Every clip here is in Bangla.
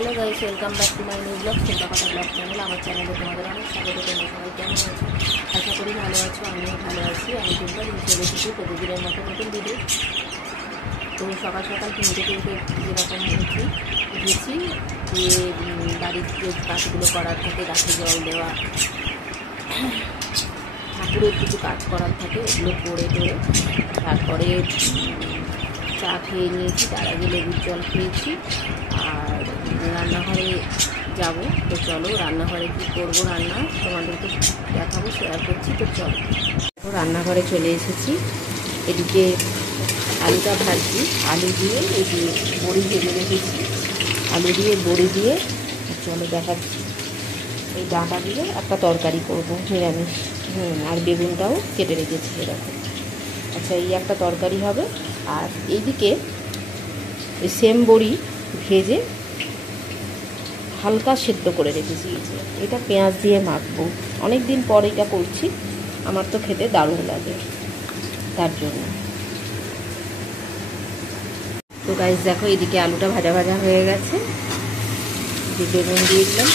Hello guys, welcome back to my new blog चिंता कथा ब्लग चैनल। আমার চ্যানেলে তোমাদের অনেক স্বাগত। তোমরা সবাই কেমন আছো? আশা করি ভালো আছো। আমিও ভালো আছি। আমি চিন্তা চলে এসেছি প্রতিদিনের মতো নতুন ভিডিও। তো সকাল সকাল ঘুম থেকে উঠে যেরকম উঠেছি গিয়ে বাড়ির যে কাজগুলো করার থাকে, গাছে জল দেওয়া, ঠাকুরের কিছু কাজ করার থাকে, ওগুলো করে টোরে তারপরে চা খেয়ে নিয়েছি। তার আগে লেবুর জল খেয়েছি আর রান্নাঘরে যাব। তো চলো রান্নাঘরে কী করবো রান্না তোমাদেরকে দেখাবো, শেয়ার করছি। তো চলো রান্নাঘরে চলে এসেছি। এদিকে আলুটা ভাজছি, আলু দিয়ে এই যে বড়ি ভেজে রেখেছি, আলু দিয়ে বড়ি দিয়ে চলো দেখাচ্ছি। এই ডাঁটা দিয়ে একটা তরকারি করবো নিরামিষ, আর বেগুনটাও কেটে রেখেছি এরকম। আচ্ছা, এই একটা তরকারি হবে। আর এইদিকে এই সেম বড়ি ভেজে হালকা সেদ্ধ করে রেখেছি। এটা পেঁয়াজ দিয়ে মাখবো, অনেক দিন পর এটা করছি, আমার তো খেতে দারুণ লাগে তার জন্য। তো গাইস দেখো, এদিকে আলুটা ভাজা ভাজা হয়ে গেছে, বেগুন দিয়ে দিলাম।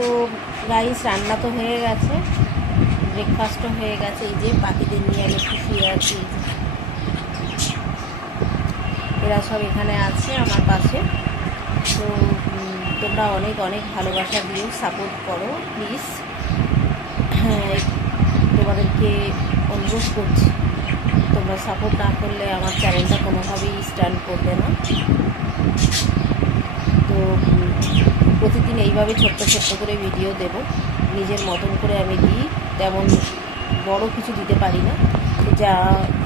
তো গাইস রান্না তো হয়ে গেছে, ব্রেকফাস্টও হয়ে গেছে। এই যে পাখিদের নিয়ে আমি একটু শুয়ে আছি, এরা সব এখানে আছে আমার পাশে। তো তোমরা অনেক অনেক ভালোবাসা দিও, সাপোর্ট করো প্লিজ। হ্যাঁ, তোমাদেরকে অনুরোধ করছি, তোমরা সাপোর্ট না করলে আমার চ্যানেলটা কোনোভাবেই স্ট্যান্ড করবে না। তো প্রতিদিন এইভাবে ছোট্ট ছোট্ট করে ভিডিও দেব, নিজের মতন করে আমি দিই, তেমন বড় কিছু দিতে পারি না। যা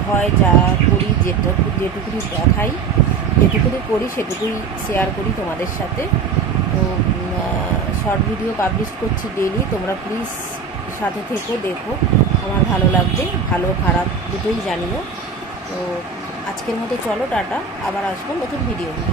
হয়, যা করি, যেটুকুনি দেখাই, যেটুকুনি করি সেটুকুই শেয়ার করি তোমাদের সাথে। তো শর্ট ভিডিও পাবলিশ করছি ডেইলি, তোমরা প্লিজ সাথে থেকো, দেখো, আমার ভালো লাগবে, ভালো খারাপ দুটোই জানিও। তো আজকের মতো চলো টাটা, আবার আসবো নতুন ভিডিও নিয়ে।